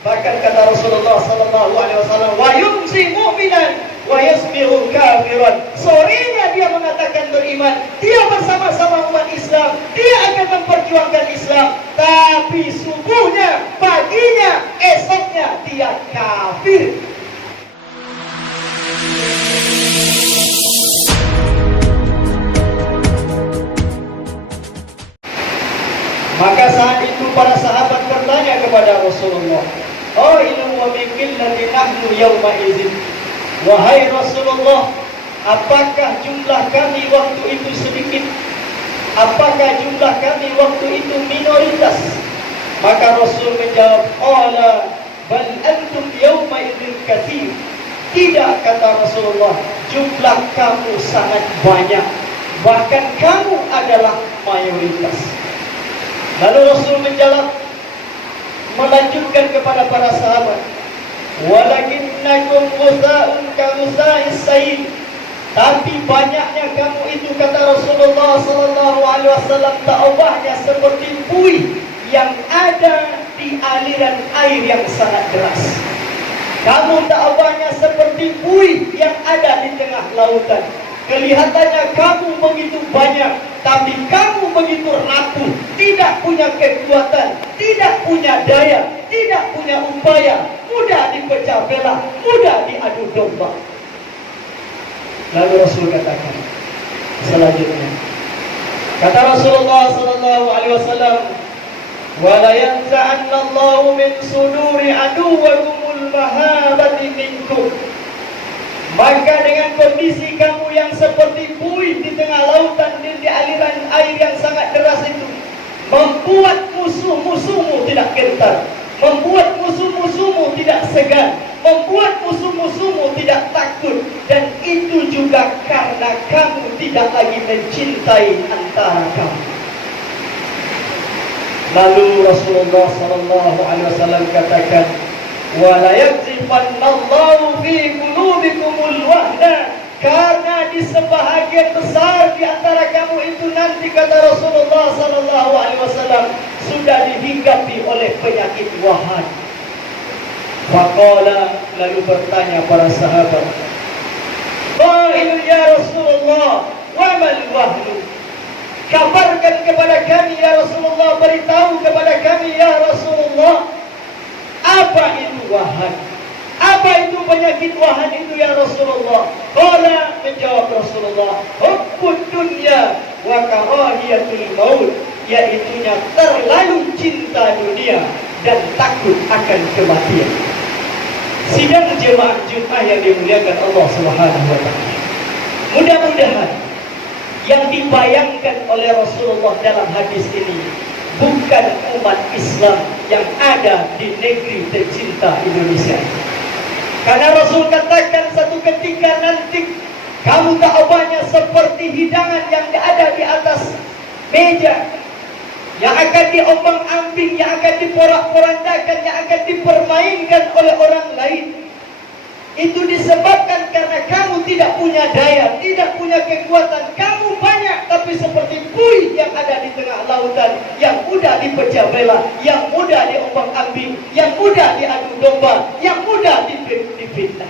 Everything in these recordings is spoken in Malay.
Bahkan kata Rasulullah sallallahu alaihi wasallam, wa yumsi mu'minan wa yasbihu kafiran. Sorenya dia mengatakan beriman, dia bersama-sama umat Islam, dia akan memperjuangkan Islam, tapi subuhnya, paginya, esoknya dia kafir. Maka saat itu para sahabat bertanya kepada Rasulullah, "Oh ilmu wa biqillati nahnu yawma idzin." Wahai Rasulullah, apakah jumlah kami waktu itu sedikit? Apakah jumlah kami waktu itu minoritas? Maka Rasul menjawab, "Qala bal antum yawma idzin katsir." Tidak, kata Rasulullah, jumlah kamu sangat banyak, bahkan kamu adalah mayoritas. Lalu Rasul menjawab, melanjutkan kepada para sahabat, walakinnakum ghusaa'un ka ghusaa'is sayl. Tapi banyaknya kamu itu, kata Rasulullah sallallahu alaihi wasallam, ta'ubahnya seperti buih yang ada di aliran air yang sangat deras. Kamu ta'ubahnya seperti buih yang ada di tengah lautan. Kelihatannya kamu begitu banyak, tapi kamu begitu rapuh, tidak punya kekuatan, tidak punya daya, tidak punya upaya, mudah dipecah belah, mudah diadu domba. Lalu Rasul katakan selanjutnya, kata Rasulullah sallallahu alaihi wasallam, wa la yanza'anna Allahu min suduri aduwwakumul mahabati minkum. Maka dengan kondisi kamu yang seperti buih di tengah lautan, di aliran air yang sangat deras itu, membuat musuh-musuhmu tidak gentar, membuat musuh-musuhmu tidak segan, membuat musuh-musuhmu tidak takut. Dan itu juga karena kamu tidak lagi mencintai antara kamu. Lalu Rasulullah SAW katakan, wala yaghzifanallahu fi qulubikumul wahna. Karena di sebahagian besar di antara kamu itu nanti, kata Rasulullah sallallahu alaihi wasallam, sudah dihinggapi oleh penyakit wahan. Faqala, lalu bertanya para sahabat, qailun ya Rasulullah, wa mal wahnu? Kabarkan kepada kami ya Rasulullah, beritahu kepada kami ya Rasulullah, apa itu wahan? Apa itu penyakit wahan itu ya Rasulullah? Qala, menjawab Rasulullah, hubbud dunya wa karahiyatul maut, yaitunya terlalu cinta dunia dan takut akan kematian. Sidang jemaah Jumat yang dimuliakan Allah Subhanahu wa taala, mudah-mudahan yang dibayangkan oleh Rasulullah dalam hadis ini bukan umat Islam yang ada di negeri tercinta Indonesia. Karena Rasul katakan satu ketika nanti kamu ta'ubahnya seperti hidangan yang ada di atas meja, yang akan diombang-ambing, yang akan diporak-porandakan, yang akan dipermainkan oleh orang lain. Itu disebabkan karena kamu tidak punya daya, tidak punya kekuatan. Kamu banyak tapi seperti buih yang ada di tengah lautan, yang mudah dipecah belah, yang mudah diombang-ambing, yang mudah diadu domba, yang mudah difitnah.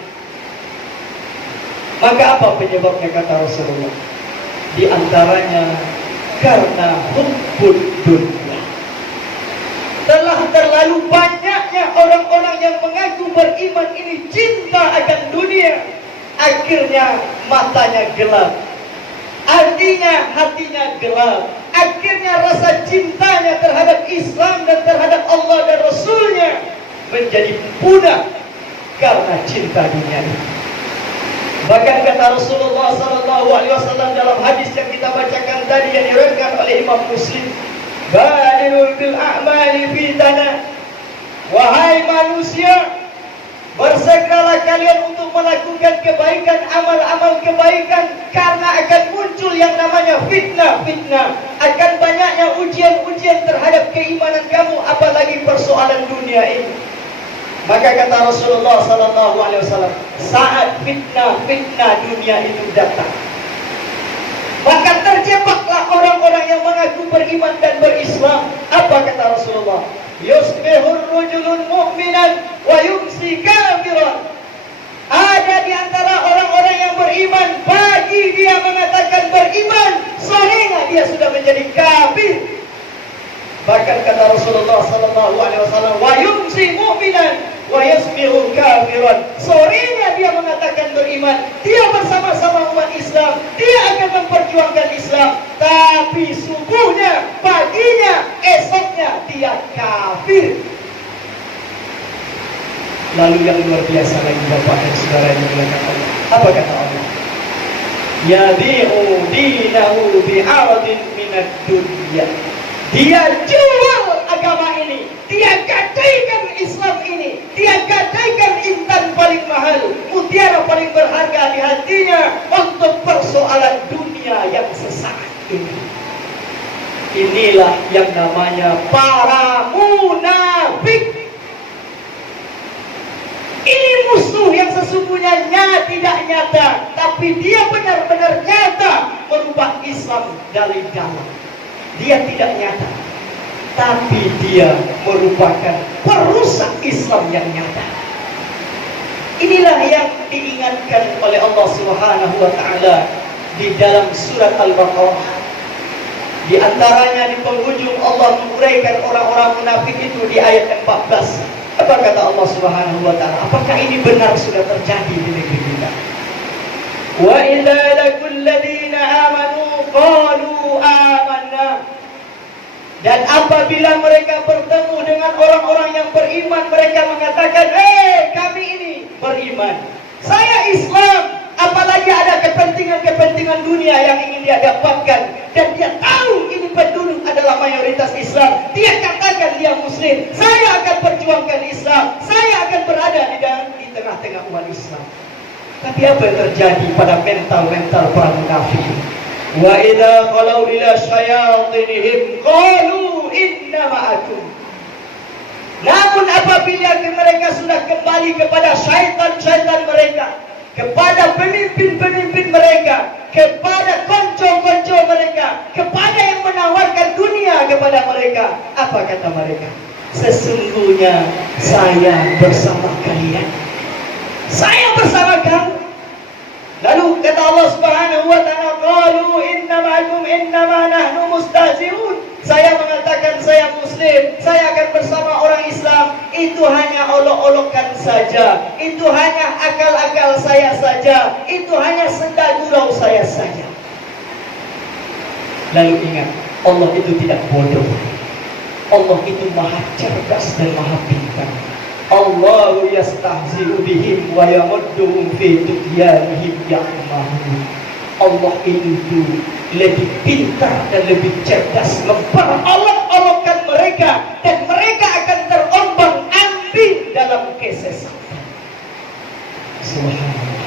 Maka apa penyebabnya, kata Rasulullah? Di antaranya karena hubbud dunya. Telah terlalu banyaknya orang-orang yang mengaku beriman ini cinta akan dunia, akhirnya matanya gelap, artinya hatinya gelap, akhirnya rasa cintanya terhadap Islam dan terhadap Allah dan Rasulnya menjadi punah karena cinta dunia ini. Bahkan kata Rasulullah SAW dalam hadis yang kita bacakan tadi, yang diriwayatkan oleh Imam Muslim, badirul bil a'mali fitana. Wahai manusia, bersegeralah kalian untuk melakukan kebaikan, amal-amal kebaikan, karena akan muncul yang namanya fitnah-fitnah. Akan banyaknya ujian-ujian terhadap keimanan kamu, apalagi persoalan dunia ini. Maka kata Rasulullah SAW, saat fitnah-fitnah dunia itu datang, maka terjebaklah orang-orang yang mengaku beriman dan berislam. Apa kata Rasulullah? Yusbihur rajulun mu'minan Bahkan kata Rasulullah sallallahu alaihi wasallam, "Wa yumsi mu'minan wa yasbihu kafiran." Sorenya dia mengatakan beriman, dia bersama-sama umat Islam, dia akan memperjuangkan Islam, tapi subuhnya, paginya, esoknya dia kafir. Lalu yang luar biasa lagi Bapak dan Saudara yang dimuliakan Allah. Apa kata Allah? Yabi'u dinahu bi'aradin minad dunya. Dia jual agama ini, dia gadaikan Islam ini, dia gadaikan intan paling mahal, mutiara paling berharga di hatinya untuk persoalan dunia yang sesaat ini. Inilah yang namanya para munafik. Ini musuh yang sesungguhnya tidak nyata, tapi dia benar-benar nyata merubah Islam dari dalam. Dia tidak nyata, tapi dia merupakan perusak Islam yang nyata. Inilah yang diingatkan oleh Allah Subhanahu wa taala di dalam surat Al-Baqarah. Di antaranya di penghujung Allah menguraikan orang-orang munafik itu di ayat 14. Apa kata Allah Subhanahu wa taala? Apakah ini benar sudah terjadi di negeri kita? Wa idza laqul ladzina amanu qalu amanna. Dan apabila mereka bertemu dengan orang-orang yang beriman, mereka mengatakan, kami ini beriman. Saya Islam. Apalagi ada kepentingan-kepentingan dunia yang ingin dia dapatkan, dan dia tahu ini penduduk adalah mayoritas Islam. Dia katakan dia Muslim. Saya akan perjuangkan Islam. Saya akan berada di tengah-tengah umat Islam. Tapi apa yang terjadi pada mental para munafik? Wa idza qalu ila syayatinihim qalu inna ma'akum. Namun apabila mereka sudah kembali kepada syaitan-syaitan mereka, kepada pemimpin-pemimpin mereka, kepada konco-konco mereka, kepada yang menawarkan dunia kepada mereka, apa kata mereka? Sesungguhnya saya bersama kalian. Saya bersama kamu. Lalu kata Allah Subhanahu wa taala, qalu inna ma'akum innama nahnu mustahzi'un. Saya mengatakan saya Muslim, saya akan bersama orang Islam. Itu hanya olok-olokan saja, itu hanya akal-akal saya saja, itu hanya senda gurau saya saja. Lalu ingat, Allah itu tidak bodoh. Allah itu maha cerdas dan maha pintar. Allahu yastahzi'u bihim wa yamudduhum fi tughyanihim ya'mahun. Allah itu lebih pintar dan lebih cerdas memperolok-olokkan mereka, dan mereka akan terombang-ambing dalam kesesatan. Subhanallah.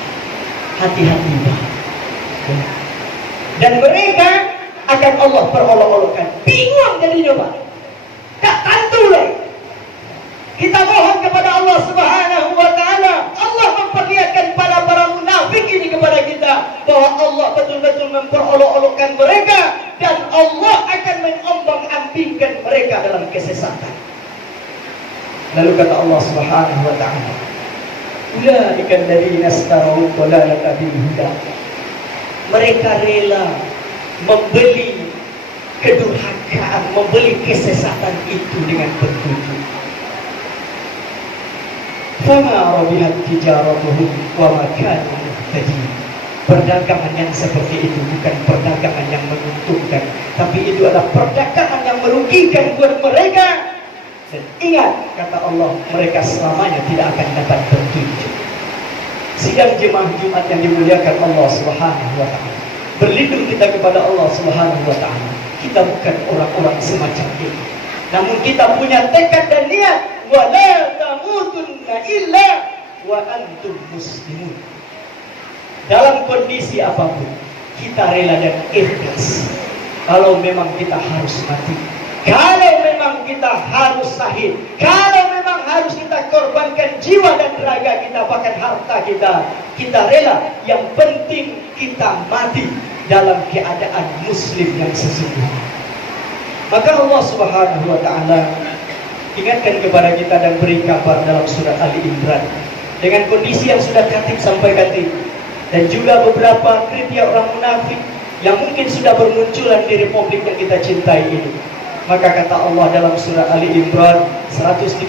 Hati-hati Pak. Dan mereka akan Allah perolok-olokkan. Bingung jadinya Pak. Tak tentu lagi. Kita mohon kepada Allah Subhanahu wa taala, Allah memperlihatkan pada para munafik ini kepada kita bahwa Allah betul-betul memperolok-olokkan mereka, dan Allah akan mengombang-ambingkan mereka dalam kesesatan. Lalu kata Allah Subhanahu wa taala, ulaika alladziina istarau dhalalata bil huda. Mereka rela membeli kedurhakaan, membeli kesesatan itu dengan petunjuk. Fama rabihat tijaratuhum wa ma kanu muhtadin. Perdagangan yang seperti itu bukan perdagangan yang menguntungkan, tapi itu adalah perdagangan yang merugikan buat mereka. Dan ingat, kata Allah, mereka selamanya tidak akan dapat petunjuk. Sidang jemaah Jumat yang dimuliakan Allah Subhanahu wa taala, berlindung kita kepada Allah Subhanahu wa taala. Kita bukan orang-orang semacam ini, namun kita punya tekad dan niat, wala tamutunna illa wa antum muslimun. Dalam kondisi apapun kita rela dan ikhlas. Kalau memang kita harus mati, kalau memang kita harus syahid, kalau memang harus kita korbankan jiwa dan raga kita, bahkan harta kita, kita rela. Yang penting kita mati dalam keadaan muslim yang sesungguhnya. Maka Allah Subhanahu wa taala ingatkan kepada kita dan beri kabar dalam surat Ali Imran dengan kondisi yang sudah Khatib sampaikan tadi, dan juga beberapa kriteria orang munafik yang mungkin sudah bermunculan di republik yang kita cintai ini. Maka kata Allah dalam surah Ali Imran 139,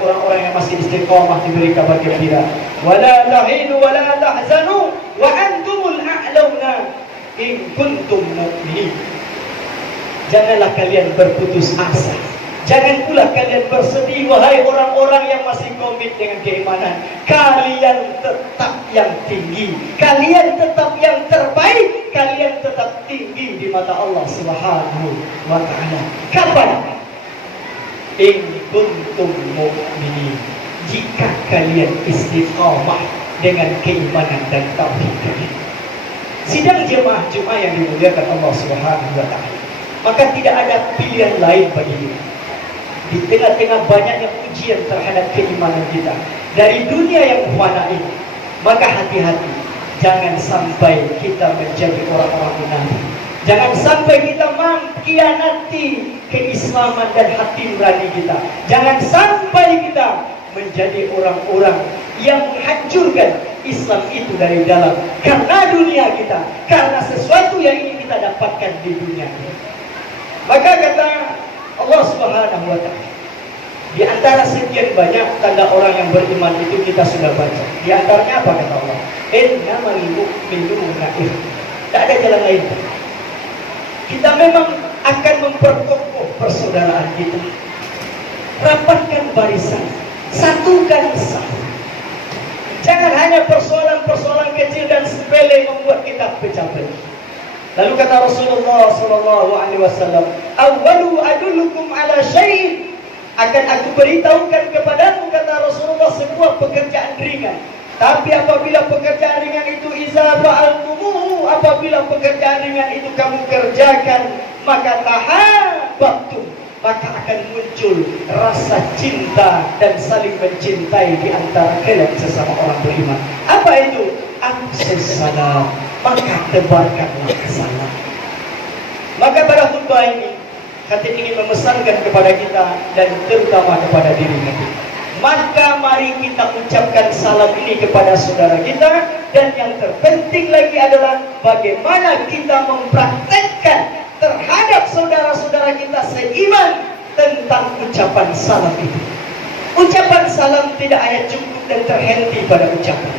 orang-orang yang masih istiqamah diberi kabar gembira. Wala tahinu wala tahzanu wa antumul a'launa in kuntum mu'minin. Janganlah kalian berputus asa. Jangan pula kalian bersedih, wahai orang-orang yang masih komit dengan keimanan. Kalian tetap yang tinggi, kalian tetap yang terbaik, kalian tetap tinggi di mata Allah Subhanahu wa ta'ala. Kapan? In kuntum mu'minin. Jika kalian istiqamah dengan keimanan dan tauhid kalian. Sidang jemaah Jumat yang dimuliakan Allah Subhanahu wa ta'ala, maka tidak ada pilihan lain bagi kita. Di tengah-tengah banyaknya ujian terhadap keimanan kita dari dunia yang fana ini, maka hati-hati, jangan sampai kita menjadi orang-orang munafik. Jangan sampai kita mengkhianati keislaman dan hati nurani kita. Jangan sampai kita menjadi orang-orang yang menghancurkan Islam itu dari dalam karena dunia kita, karena sesuatu yang ingin kita dapatkan di dunia ini. Maka kata Allah Subhanahu wa ta'ala, di antara sekian banyak tanda orang yang beriman itu kita sudah baca. Di antaranya apa kata Allah? Innamal mu'minuna ikhwah. Tak ada jalan lain. Kita memang akan memperkokoh persaudaraan kita. Rapatkan barisan, satukan saf. Jangan hanya persoalan-persoalan kecil dan sepele membuat kita pecah belah. Lalu kata Rasulullah SAW, "Awwalu adullukum ala syai'in." Akan aku beritahukan kepadamu, kata Rasulullah, sebuah pekerjaan ringan. Tapi apabila pekerjaan ringan itu iza fa'altumuhu, apabila pekerjaan ringan itu kamu kerjakan, maka tahabbtum, maka akan muncul rasa cinta dan saling mencintai di antara kalian sesama orang beriman. Apa itu? Afsus salam, maka tebarkanlah salam. Maka pada khutbah ini Khatib ingin memesankan kepada kita dan terutama kepada diri kita. Maka mari kita ucapkan salam ini kepada saudara kita, dan yang terpenting lagi adalah bagaimana kita mempraktekkan terhadap saudara-saudara kita seiman tentang ucapan salam itu. Ucapan salam tidak hanya cukup dan terhenti pada ucapan.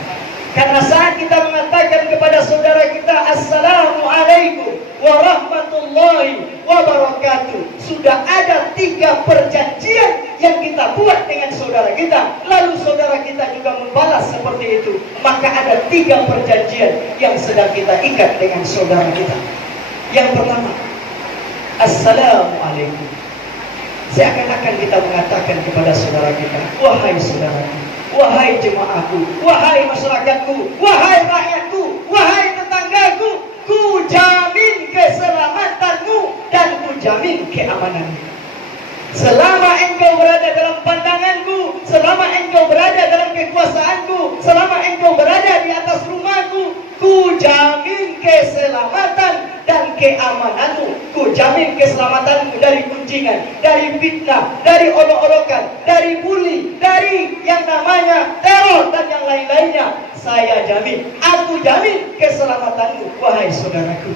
Karena saat kita mengatakan kepada saudara kita Assalamualaikum warahmatullahi wabarakatuh, sudah ada 3 perjanjian yang kita buat dengan saudara kita, lalu saudara kita juga membalas seperti itu. Maka ada 3 perjanjian yang sedang kita ikat dengan saudara kita. Yang pertama, Assalamualaikum. Seakan-akan kita mengatakan kepada saudara kita, wahai saudaraku, wahai jemaahku, wahai masyarakatku, wahai rakyatku, wahai tetanggaku, ku jamin keselamatanmu dan ku jamin keamananmu. Selama engkau berada dalam pandanganku, selama engkau berada dalam kekuasaanku, selama engkau berada di atas rumahku, ku jamin keselamatan dan keamananmu. Ku jamin keselamatanmu dari gunjingan, dari fitnah, dari olok-olokan, dari bully, dari yang namanya teror dan yang lain-lainnya. Saya jamin, aku jamin keselamatanmu, wahai saudaraku.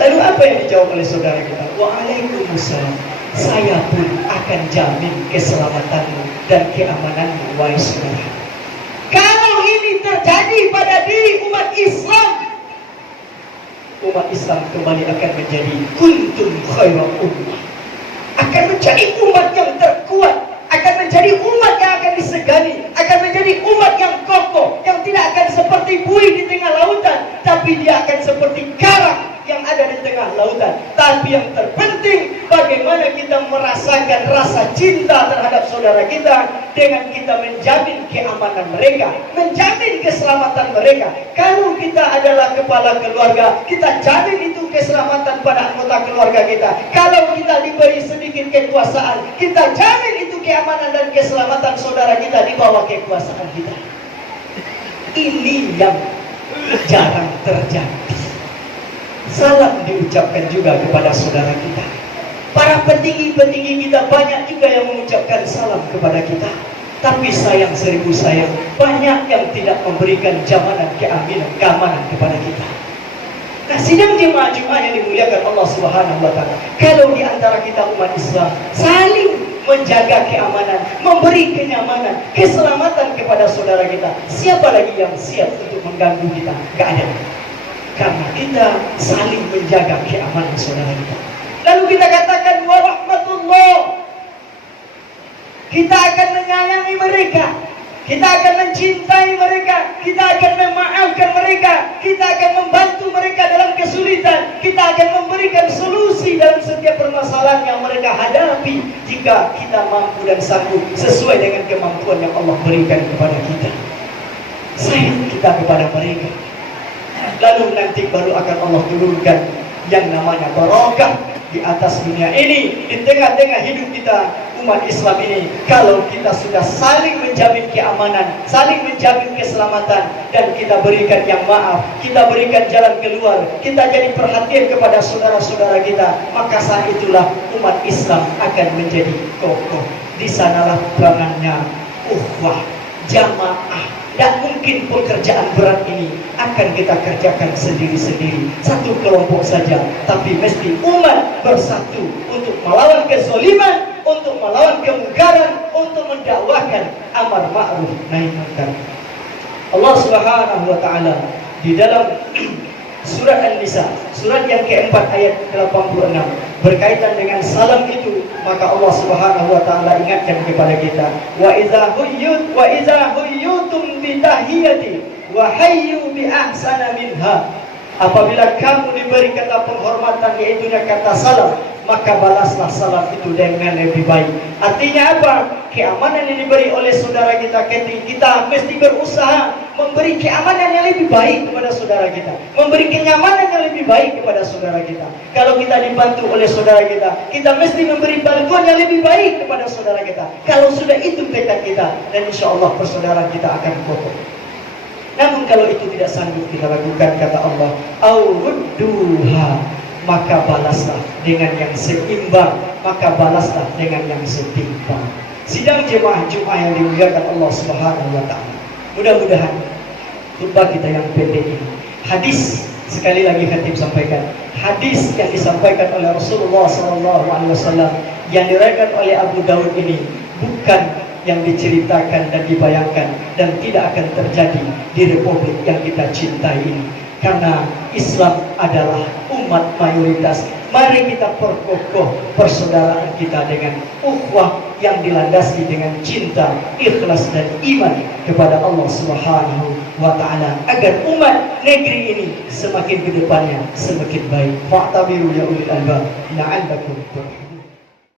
Lalu apa yang dijawab oleh saudara kita? Waalaikumsalam. Saya pun akan jamin keselamatanmu dan keamananmu, wahai saudara. Kalau ini terjadi pada diri umat Islam, umat Islam kembali akan menjadi kuntum khairan ummah, akan menjadi umat yang terkuat, akan menjadi umat yang akan disegani, akan menjadi umat yang kokoh, yang tidak akan seperti buih di tengah lautan, tapi dia akan seperti karang yang ada di tengah lautan. Tapi yang terpenting, bagaimana kita merasakan rasa cinta terhadap saudara kita dengan kita menjamin keamanan mereka, menjamin keselamatan mereka. Kalau kita adalah kepala keluarga, kita jamin itu keselamatan pada anggota keluarga kita. Kalau kita diberi sedikit kekuasaan, kita jamin itu keamanan dan keselamatan saudara kita di bawah kekuasaan kita. Ini yang jarang terjadi. Salam diucapkan juga kepada saudara kita. Para petinggi-petinggi kita banyak juga yang mengucapkan salam kepada kita. Tapi sayang seribu sayang, banyak yang tidak memberikan jaminan keamanan kepada kita. Nah, sidang jemaah-jemaah yang dimuliakan Allah Subhanahu wa taala. Kalau di antara kita umat Islam saling menjaga keamanan, memberi kenyamanan, keselamatan kepada saudara kita, siapa lagi yang siap untuk mengganggu kita? Gak ada. Karena kita saling menjaga keamanan saudara kita. Lalu kita katakan wa rahmatullah. Kita akan menyayangi mereka. Kita akan mencintai mereka, kita akan memaafkan mereka, kita akan membantu mereka dalam kesulitan, kita akan memberikan solusi dalam setiap permasalahan yang mereka hadapi jika kita mampu dan sanggup sesuai dengan kemampuan yang Allah berikan kepada kita. Sayang kita kepada mereka. Lalu nanti baru akan Allah turunkan yang namanya barakah di atas dunia ini, di tengah-tengah hidup kita umat Islam ini. Kalau kita sudah saling menjamin keamanan, saling menjamin keselamatan, dan kita berikan yang maaf, kita berikan jalan keluar, kita jadi perhatian kepada saudara-saudara kita, maka saat itulah umat Islam akan menjadi kokoh. Di sanalah peranannya ukhuwah, jamaah. Tak mungkin pekerjaan berat ini akan kita kerjakan sendiri-sendiri, satu kelompok saja, tapi mesti umat bersatu untuk melawan kezaliman, untuk melawan kemungkaran, untuk mendakwahkan amar ma'ruf nahi munkar. Allah Subhanahu wa taala di dalam surat An-Nisa, surat yang keempat ayat 86, berkaitan dengan salam itu, maka Allah Subhanahu wa taala ingatkan kepada kita, wa idza huyyutum bi tahiyati wa hayyu bi ahsana minha. Apabila kamu diberi kata penghormatan, yaitu kata salam, maka balaslah salam itu dengan lebih baik. Artinya apa? Keamanan yang diberi oleh saudara kita, kita mesti berusaha memberi keamanan yang lebih baik kepada saudara kita, memberi kenyamanan yang lebih baik kepada saudara kita. Kalau kita dibantu oleh saudara kita, kita mesti memberi bantuan yang lebih baik kepada saudara kita. Kalau sudah itu tekad kita, dan insya Allah persaudaraan kita akan kokoh. Namun kalau itu tidak sanggup kita lakukan, kata Allah, awrudduha, maka balaslah dengan yang seimbang, maka balaslah dengan yang setimpal. Sidang jemaah-jemaah yang dimuliakan Allah Subhanahu wa taala. Mudah-mudahan khutbah kita yang pendek ini, hadis, sekali lagi khatib sampaikan, hadis yang disampaikan oleh Rasulullah SAW yang diriwayatkan oleh Abu Daud ini bukan yang diceritakan dan dibayangkan, dan tidak akan terjadi di republik yang kita cintai ini. Karena Islam adalah umat mayoritas. Mari kita perkokoh persaudaraan kita dengan ukhuwah yang dilandasi dengan cinta, ikhlas dan iman kepada Allah Subhanahu wa taala, agar umat negeri ini semakin ke depannya semakin baik. Fa'tabiru ya ulil albab la'allakum turhamun.